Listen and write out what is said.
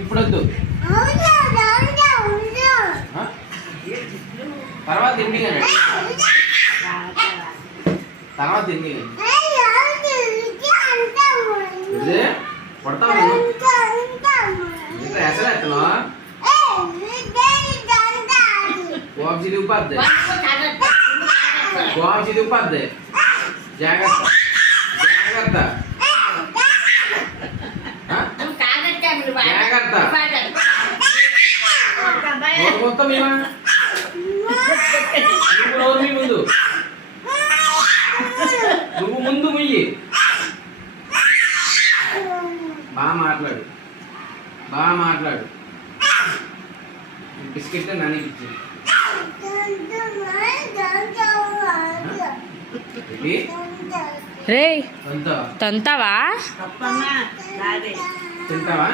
ఇప్పుడు వద్దు. తర్వాత తిండి కానీ తర్వాత తిండి కానీ కొడతావు ఎసలు ఎత్తనా గోపి దిగిపోద్ది గోపి దిగిపోద్ది జాగ్రత్త జాగ్రత్త జాగ్రత్త మొత్తం నువ్వు ముందు నువ్వు ముందు ముయ్యి బాగా మాట్లాడు బాగా మాట్లాడు బిస్కెట్ నానికి ఇచ్చింది రే తంతావా తింటావా